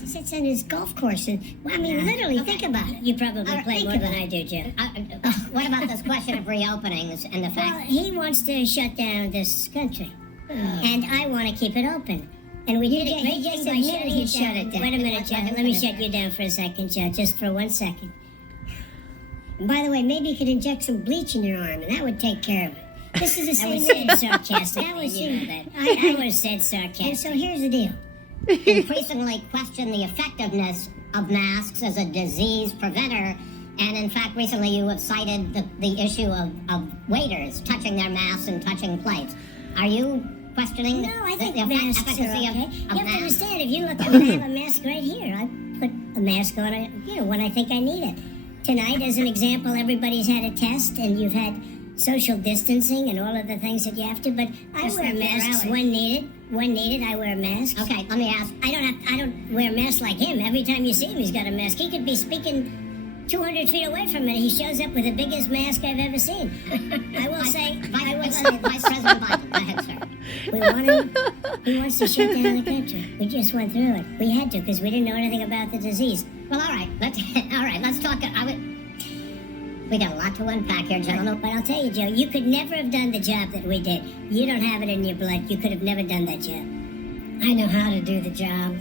He sits on his golf course. And, well, I mean, literally, think about it. You probably play more than I do, Joe. What about this question of reopenings and the fact... Well, he wants to shut down this country. And I want to keep it open. And we did a great thing by shutting it down. Wait a minute, Joe. Let me shut you down for a second, Joe. Just for 1 second. And by the way, maybe you could inject some bleach in your arm, and that would take care of it. This is the same thing. Sarcastic. That was I would have said sarcastic. And so here's the deal. increasingly question the effectiveness of masks as a disease preventer. And in fact, recently you have cited the issue of waiters touching their masks and touching plates. Are you questioning I think the masks efficacy are okay. of You have to masks? understand, if you look, I have a mask right here. I put a mask on, when I think I need it. Tonight, as an example, everybody's had a test, and you've had social distancing and all of the things that you have to, but I wear masks when needed. When needed, I wear masks. Okay, let me ask. I don't wear masks like him. Every time you see him, he's got a mask. He could be speaking 200 feet away from me, and he shows up with the biggest mask I've ever seen. I will say, Vice President Biden, go ahead, sir. we want him. He wants to shut down the country. We just went through it. We had to because we didn't know anything about the disease. Well, all right, let's talk. We got a lot to unpack here, gentlemen. But I'll tell you, Joe, you could never have done the job that we did. You don't have it in your blood. You could have never done that job. I know how to do the job.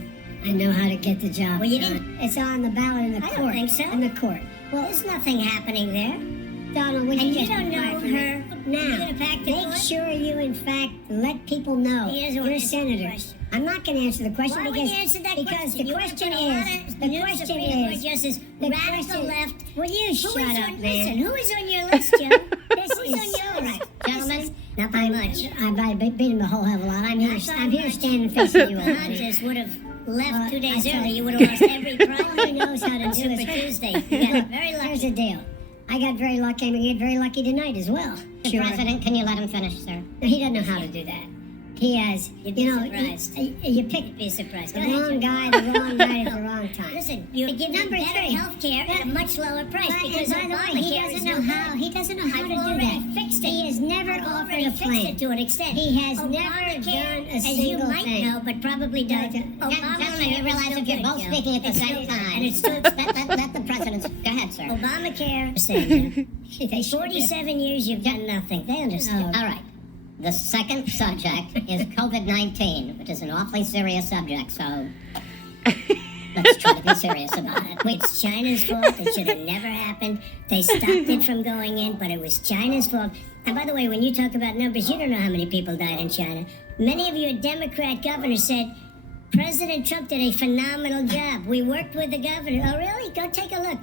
I know how to get the job. Well, you didn't. It's on the ballot in the court. I don't think so. In the court. Well, there's nothing happening there. Donald, would And you you just don't be know quiet for a her. minute? You're Now, gonna pack the make court? sure you, in fact, let people know He doesn't want you're to a answer the senator. question. I'm not going to answer the question Why would because you answer that because question? the You question put a lot is of the new question Supreme Court is justices, the radical question- left. Will you Who shut is up, on, man? listen, who is on your list, Joe? This Who's on is your list? Gentlemen, Not by much. I've been him a whole hell of a lot. I'm Not by here much. standing facing you. The Hodges would have left 2 days I tell early. you. You would have lost every prize. He knows how to on do Super it. Tuesday. You got very Here's lucky. the deal. I got very lucky. I'm going to get very lucky tonight as well. Mr. President, can you let him finish, sir? He doesn't know how to do that. He has, You'd be surprised. you pick You'd be surprised. the Go ahead, wrong Joe. guy at the wrong time. Listen, you're giving Number better three. health care at a much lower price because by the way, he Obamacare doesn't is know no how. good. He doesn't know how I've to do already that. fixed it. He has never I've offered already a fixed plan. it to an extent. He has never Obamacare, done a as you single might thing. know, but probably don't. Gentlemen, you realize if you're both speaking at the same time, and it's too expensive. let the president... Go ahead, sir. Obamacare, They should 47 years you've done nothing. They understand. All right. The second subject is COVID-19, which is an awfully serious subject, so let's try to be serious about it. It's China's fault. It should have never happened. They stopped it from going in, but it was China's fault. And by the way, when you talk about numbers, you don't know how many people died in China. Many of your Democrat governors said President Trump did a phenomenal job. We worked with the governor. Oh, really? Go take a look.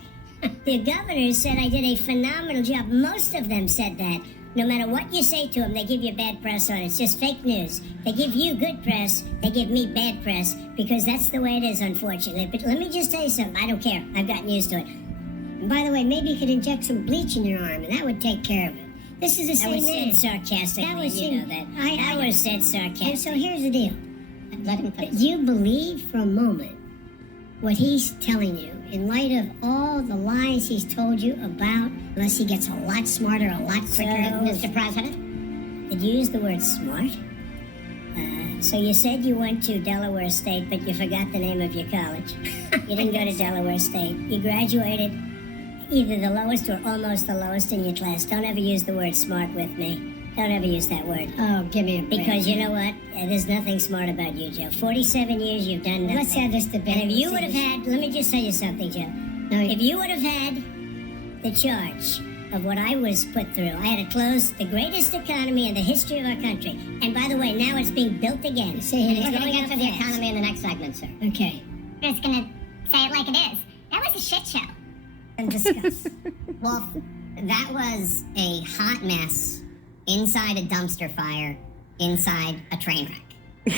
The governors said I did a phenomenal job. Most of them said that. No matter what you say to them, they give you bad press on it. It's just fake news. They give you good press, they give me bad press, because that's the way it is, unfortunately. But let me just tell you something. I don't care. I've gotten used to it. And by the way, maybe you could inject some bleach in your arm, and that would take care of it. This is the That same was man. said sarcastically, That was you in- know that. I- That was said And sarcastically. so here's the deal. Let him finish. You believe for a moment what he's telling you in light of all the lies he's told you about, unless he gets a lot smarter, a lot quicker. Mr. President? Did you use the word smart? So you said you went to Delaware State, but you forgot the name of your college. You didn't go to Delaware State. You graduated either the lowest or almost the lowest in your class. Don't ever use the word smart with me. Don't ever use that word. Oh, give me a break. Because you know what? There's nothing smart about you, Joe. 47 years you've done nothing. Let's have this debate. And if you would have had, let me just tell you something, Joe. No, If you would have had the charge of what I was put through, I had to close the greatest economy in the history of our country. And by the way, now it's being built again. See, and we're it's We're going to going get up to the fast. economy in the next segment, sir. Okay. We're just gonna say it like it is. That was a shit show. And discuss. Well, that was a hot mess inside a dumpster fire, inside a train wreck.